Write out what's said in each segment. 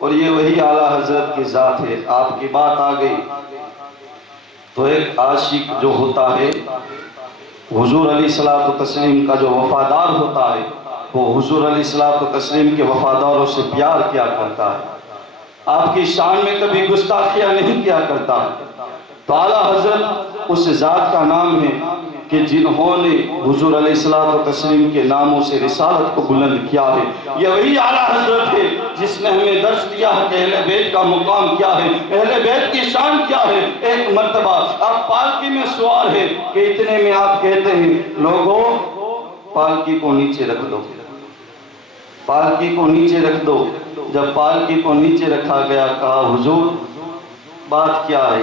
اور یہ وہی اعلیٰ حضرت کی ذات ہے۔ آپ کی بات آ گئی تو ایک عاشق جو ہوتا ہے حضور علیہ الصلوۃ والتسلیم کا جو وفادار ہوتا ہے وہ حضور علیہ الصلوۃ والتسلیم کے وفاداروں سے پیار کیا کرتا ہے، آپ کی شان میں کبھی گستاخیاں نہیں کیا کرتا۔ تو اعلیٰ حضرت اس ذات کا نام ہے کہ جنہوں نے حضور علیہ الصلوۃ والتسلیم کے ناموں سے رسالت کو بلند کیا ہے۔ یہ وہی اعلیٰ حضرت ہے جس نے ہمیں درس دیا ہے کہ اہل بیت کا مقام کیا ہے، اہل بیت کی شان کیا ہے۔ ایک مرتبہ آپ پالکی میں سوار ہے کہ اتنے میں آپ کہتے ہیں لوگوں پالکی کو نیچے رکھ دو، پالکی کو نیچے رکھ دو۔ جب پالکی کو نیچے رکھا گیا کہا حضور بات کیا ہے؟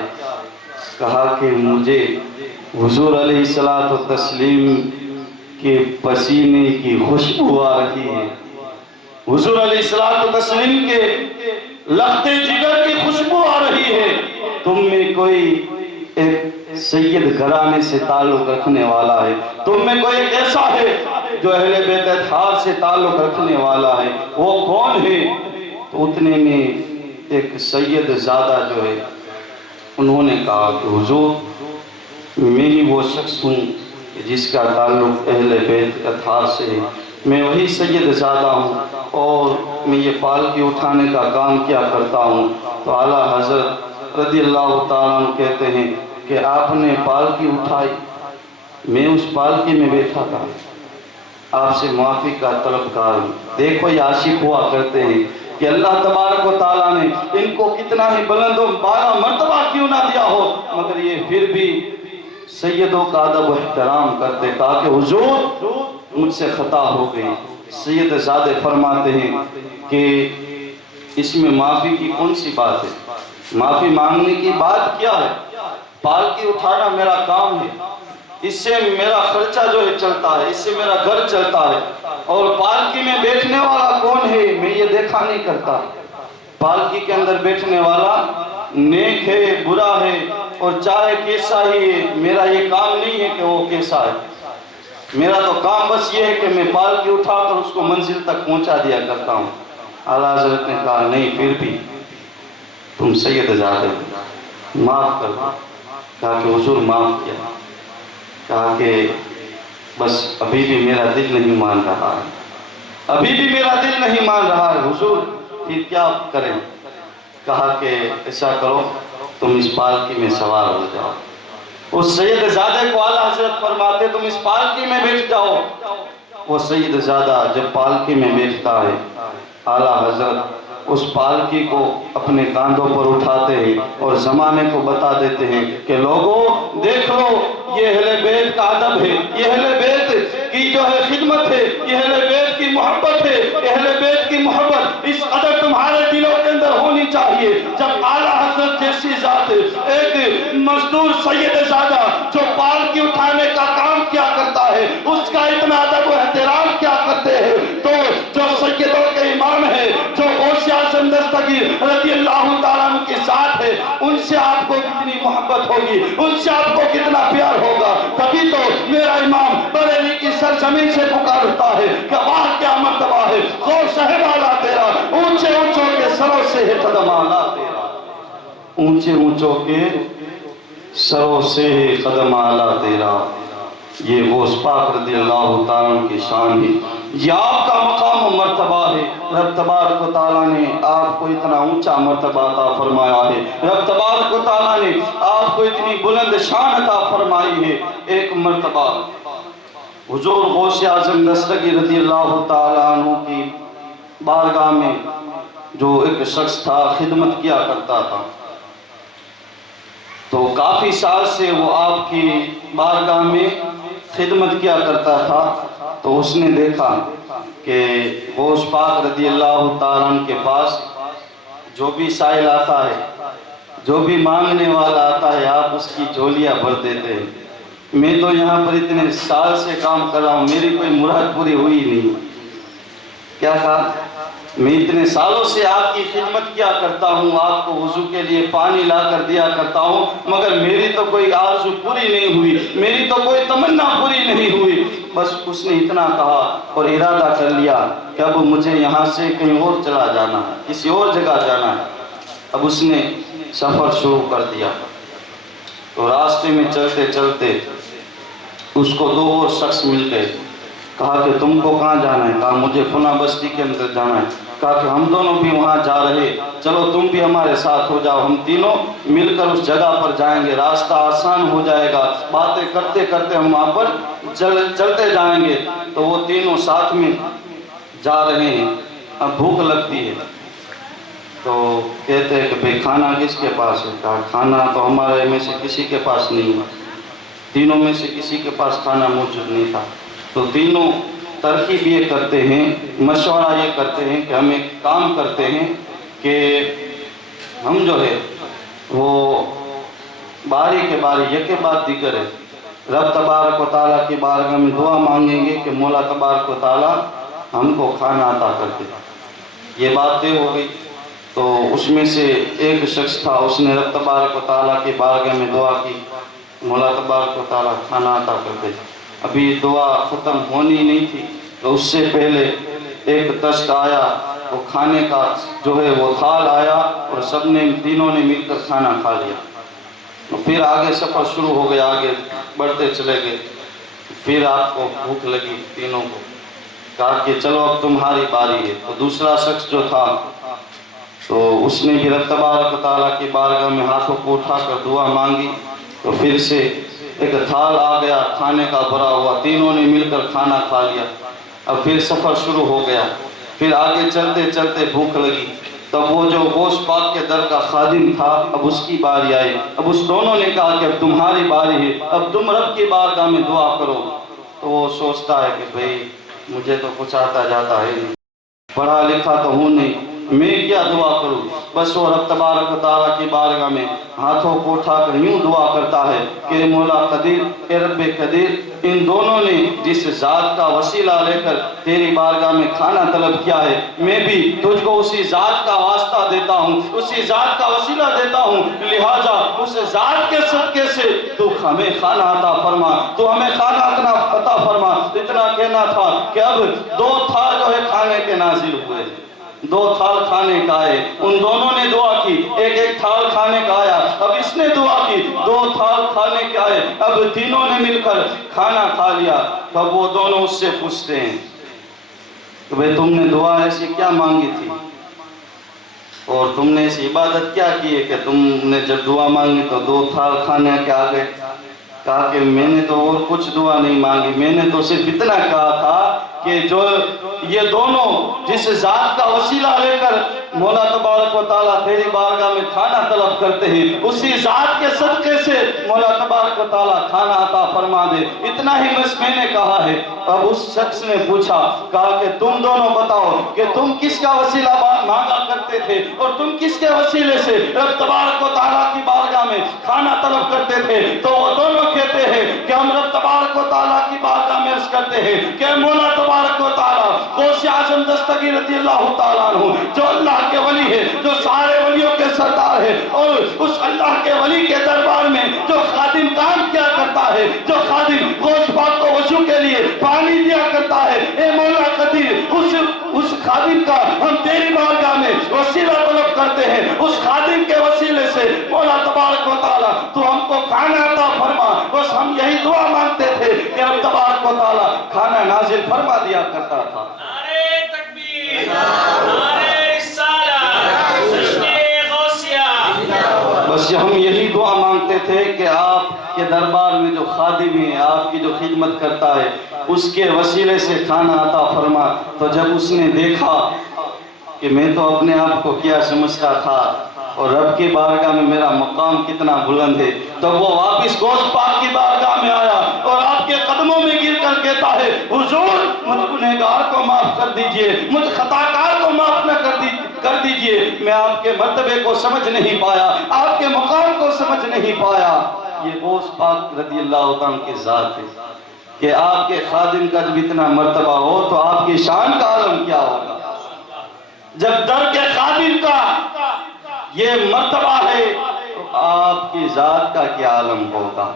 کہا کہ مجھے حضور علیہ الصلوۃ والتسلیم کے پسینے کی خوشبو آ رہی ہے، حضور علیہ الصلوۃ والتسلیم کے لخت جگر کی خوشبو آ رہی ہے۔ تم میں کوئی ایک سید گھرانے سے تعلق رکھنے والا ہے، تم میں کوئی ایک ایسا ہے جو اہل بیت اطہار سے تعلق رکھنے والا ہے، وہ کون ہے؟ تو اتنے میں ایک سید زادہ جو ہے انہوں نے کہا کہ حضور میں ہی وہ شخص ہوں جس کا تعلق اہل بیت اطہار سے ہے، میں وہی سید زادہ ہوں اور میں یہ پالکی اٹھانے کا کام کیا کرتا ہوں۔ تو اعلیٰ حضرت رضی اللہ تعالیٰ عنہ کہتے ہیں کہ آپ نے پالکی اٹھائی، میں اس پالکی میں بیٹھا تھا، آپ سے معافی کا طلبگار ہوں۔ دیکھو یہ عاشق ہوا کرتے ہیں کہ اللہ تبارک و تعالیٰ نے ان کو کتنا ہی بلند و بالا مرتبہ کیوں نہ دیا ہو مگر یہ پھر بھی سیدوں کا ادب و احترام کرتے، کہا کہ حضور مجھ سے خطا ہو گئی۔ سید زادے فرماتے ہیں کہ اس میں معافی کی کون سی بات ہے، معافی مانگنے کی بات کیا ہے؟ پالکی اٹھانا میرا کام ہے، اس سے میرا خرچہ جو ہے چلتا ہے، اس سے میرا گھر چلتا ہے، اور پالکی میں بیٹھنے والا کون ہے میں یہ دیکھا نہیں کرتا۔ پالکی کے اندر بیٹھنے والا نیک ہے برا ہے اور چاہے کیسا ہی ہے، میرا یہ کام نہیں ہے کہ وہ کیسا ہے، میرا تو کام بس یہ ہے کہ میں پالکی اٹھا کر اس کو منزل تک پہنچا دیا کرتا ہوں۔ اعلیٰ حضرت نے کہا نہیں پھر بھی تم سید زادے معاف کر دو۔ کہا کہ حضور معاف کیا۔ کہا کہ بس ابھی بھی میرا دل نہیں مان رہا ہے، ابھی بھی میرا دل نہیں مان رہا ہے حضور پھر کیا کریں؟ کہا کہ ایسا کرو تم اس پالکی میں سوار ہو جاؤ۔ اس سید زادے کو اعلیٰ حضرت فرماتے تم اس پالکی میں بیٹھ جاؤ۔ وہ سید زادہ جب پالکی میں بیٹھتا ہے اعلیٰ حضرت اس پالکی کو اپنے کاندھوں پر اٹھاتے ہیں اور زمانے کو بتا دیتے ہیں کہ لوگوں دیکھ لو یہ اہل بیت کا ادب ہے، یہ اہل بیت کی جو ہے خدمت ہے، یہ اہل بیت کی محبت ہے، اہل بیت کی محبت اس قدر تمہارے دلوں کے اندر ہونی چاہیے۔ جب اعلیٰ حضرت جیسی ذات ایک مزدور سید زادہ جو پالکی اٹھانے کا کام کیا کرتا ہے اس کا اتنا ادب و احترام کیا کرتے ہیں تو جو سیدوں کے امام ہے جو غوث اعظم دستگیر رضی اللہ تعالیٰ عنہ کی ذات ہے ان سے آپ کو کتنی محبت ہوگی، ان سے آپ کو کتنا پیار ہوگا۔ تبھی تو میرا امام بریلی کی سرزمین سے پکارتا ہے کہ واہ کیا مرتبہ ہے، غوث ہے والا تیرا، اونچے اونچوں کے سروں سے ہے قدم اعلیٰ تیرا، اونچے اونچوں کے سروں سے ہے قدم اعلیٰ تیرا۔ یہ غوث پاک رضی اللہ تعالیٰ عنہ کی شان ہے، یہ آپ کا مقام و مرتبہ ہے۔ رب تبارک و تعالیٰ نے آپ کو اتنا اونچا مرتبہ عطا فرمایا ہے، رب تبارک و تعالیٰ نے آپ کو اتنی بلند شان عطا فرمائی ہے۔ ایک مرتبہ حضور غوث اعظم دستگیر رضی اللہ تعالیٰ عنہ کی بارگاہ میں جو ایک شخص تھا خدمت کیا کرتا تھا، تو کافی سال سے وہ آپ کی بارگاہ میں خدمت کیا کرتا تھا، تو اس نے دیکھا کہ غوث پاک رضی اللہ تعالیٰ عنہ کے پاس جو بھی سائل آتا ہے، جو بھی مانگنے والا آتا ہے آپ اس کی جھولیاں بھر دیتے ہیں۔ میں تو یہاں پر اتنے سال سے کام کر رہا ہوں، میری کوئی مراد پوری ہوئی نہیں۔ کیا کہا؟ میں اتنے سالوں سے آپ کی خدمت کیا کرتا ہوں، آپ کو وضو کے لیے پانی لا کر دیا کرتا ہوں، مگر میری تو کوئی آرزو پوری نہیں ہوئی، میری تو کوئی تمنا پوری نہیں ہوئی۔ بس اس نے اتنا کہا اور ارادہ کر لیا کہ اب مجھے یہاں سے کہیں اور چلا جانا ہے، کسی اور جگہ جانا ہے۔ اب اس نے سفر شروع کر دیا۔ تو راستے میں چلتے چلتے اس کو دو اور شخص مل گئے۔ کہا کہ تم کو کہاں جانا ہے؟ کہا مجھے فلاں بستی کے اندر جانا ہے۔ کہا کہ ہم دونوں بھی وہاں جا رہے، چلو تم بھی ہمارے ساتھ ہو جاؤ، ہم تینوں مل کر اس جگہ پر جائیں گے، راستہ آسان ہو جائے گا، باتیں کرتے کرتے ہم وہاں پر چلتے جائیں گے۔ تو وہ تینوں ساتھ میں جا رہے ہیں۔ اب بھوک لگتی ہے تو کہتے ہیں کہ بھئی کھانا کس کے پاس ہے؟ کہا کھانا تو ہمارے میں سے کسی کے پاس نہیں ہے، تینوں میں سے کسی کے پاس کھانا موجود نہیں تھا۔ تو تینوں ترکیب یہ کرتے ہیں، مشورہ یہ کرتے ہیں کہ ہم ایک کام کرتے ہیں کہ ہم جو ہے وہ باری کے باری یکے بعد دیگر ہے رب تبارک و تعالیٰ کی بارگاہ میں دعا مانگیں گے کہ مولا تبارک و تعالیٰ ہم کو کھانا عطا کر دے۔ یہ بات طے ہو گئی۔ تو اس میں سے ایک شخص تھا، اس نے رب تبارک و تعالیٰ کی بارگاہ میں دعا کی، مولا تبارک و تعالیٰ کھانا عطا کر دے۔ ابھی دعا ختم ہونی نہیں تھی تو اس سے پہلے ایک دست آیا، وہ کھانے کا جو ہے وہ تھال آیا اور سب نے تینوں نے مل کر کھانا کھا لیا۔ پھر آگے سفر شروع ہو گیا، آگے بڑھتے چلے گئے۔ پھر آپ کو بھوک لگی تینوں کو، کہا کہ چلو اب تمہاری باری ہے۔ تو دوسرا شخص جو تھا تو اس نے بھی رب تبارک و تعالیٰ کی بارگاہ میں ہاتھوں کو اٹھا کر دعا مانگی۔ تو پھر سے ایک تھال آ گیا کھانے کا بھرا ہوا، تینوں نے مل کر کھانا کھا لیا۔ اب پھر سفر شروع ہو گیا۔ پھر آگے چلتے چلتے بھوک لگی، تب وہ جو گوشت پاک کے در کا خادم تھا اب اس کی باری آئی۔ اب اس دونوں نے کہا کہ اب تمہاری باری ہے، اب تم رب کی بارگاہ میں دعا کرو۔ تو وہ سوچتا ہے کہ بھئی مجھے تو کچھ آتا جاتا ہے نہیں، پڑھا لکھا تو ہوں نہیں، میں کیا دعا کروں؟ بس وہ رب تبارک و تعالیٰ کی بارگاہ میں ہاتھوں کو اٹھا کر یوں دعا کرتا ہے کہ مولا قدیر، اے رب قدیر، ان دونوں نے جس ذات کا وسیلہ لے کر تیری بارگاہ میں کھانا طلب کیا ہے، میں بھی تجھ کو اسی ذات کا واسطہ دیتا ہوں، اسی ذات کا وسیلہ دیتا ہوں، لہٰذا اس ذات کے صدقے سے تو ہمیں کھانا عطا فرما، تو ہمیں کھانا عطا فرما۔ اتنا کہنا تھا کہ اب دو تھال جو ہے کھانے کے نازل ہوئے، دو تھال کھانے کا آئے۔ ان دونوں نے دعا کی، ایک ایک تھال کھانے کا آیا۔ اب اس نے دعا کی، دو تھال کھانے کے آئے۔ اب تینوں نے مل کر کھانا کھا لیا۔ تب وہ دونوں اس سے پوچھتے ہیں کہ بھئی تم نے دعا ایسی کیا مانگی تھی اور تم نے ایسی عبادت کیا کی ہے کہ تم نے جب دعا مانگی تو دو تھال کھانے کے آ گئے؟ کہا کہ میں نے تو اور کچھ دعا نہیں مانگی، میں نے تو صرف اتنا کہا تھا کہ جو یہ دونوں جس ذات کا وسیلہ لے کر مولا تبارک و تعالیٰ تیری بارگاہ میں کھانا طلب کرتے ہیں، اسی ذات کے صدقے سے مولا تبارک و تعالیٰ کھانا عطا فرما دے، اتنا ہی بس میں نے کہا ہے۔ اب اس شخص نے پوچھا، کہا کہ تم دونوں بتاؤ کہ تم کس کا وسیلہ مانگا کرتے تھے اور تم کس کے وسیلے سے رب تبارک و تعالیٰ کی بارگاہ میں کھانا طلب کرتے تھے؟ تو وہ دونوں کہتے ہیں کہ ہم رب تبارک و تعالیٰ کی بارگاہ میں عرض کرتے ہیں کہ مولا تبارک و تعالیٰ غوث اعظم دستگیر رضی اللہ تعالیٰ عنہ، جو اللہ کے ولی ہے، جو سارے ولیوں کے سردار ہے، اور اس اللہ کے ولی کے دربار میں جو خادم کام کیا کرتا ہے، جو خادم غوث پاک کو وضو کے لیے پانی دیا کرتا ہے، اے مولا قدیر اس خادم کا ہم تیری بارگاہ میں وسیلہ طلب کرتے ہیں، اس خادم کے وسیلے سے مولا تبارک و تعالیٰ تو ہم کو کھانا عطا فرما۔ بس ہم یہی دعا مانگتے تھے کہ رب تبارک و تعالیٰ کھانا نازل فرما دیا کرتا تھا۔ نعرہ تکبیر، نعرہ رسالہ، جشن غوثیہ۔ بس ہم یہی دعا مانگتے تھے کہ آپ کے دربار میں جو خادم ہے، آپ کی جو خدمت کرتا ہے، اس کے وسیلے سے کھانا عطا فرما۔ تو جب اس نے دیکھا کہ میں تو اپنے آپ کو کیا سمجھتا تھا اور رب کی بارگاہ میں میرا مقام کتنا بلند ہے، تو وہ واپس غوث پاک کی بارگاہ میں آیا اور آپ کے قدموں میں گر کر کہتا ہے، حضور مجھ گنہگار کو معاف کر دیجئے، مجھ خطاکار کو معاف نہ کر دیجئے، میں آپ کے مرتبے کو سمجھ نہیں پایا، آپ کے مقام کو سمجھ نہیں پایا۔ یہ غوث پاک رضی اللہ عنہ کی ذات ہے کہ آپ کے خادم کا جب اتنا مرتبہ ہو تو آپ کی شان کا عالم کیا ہوگا۔ جب در کے خادم کا یہ مرتبہ ہے تو آپ کی ذات کا کیا عالم ہوگا.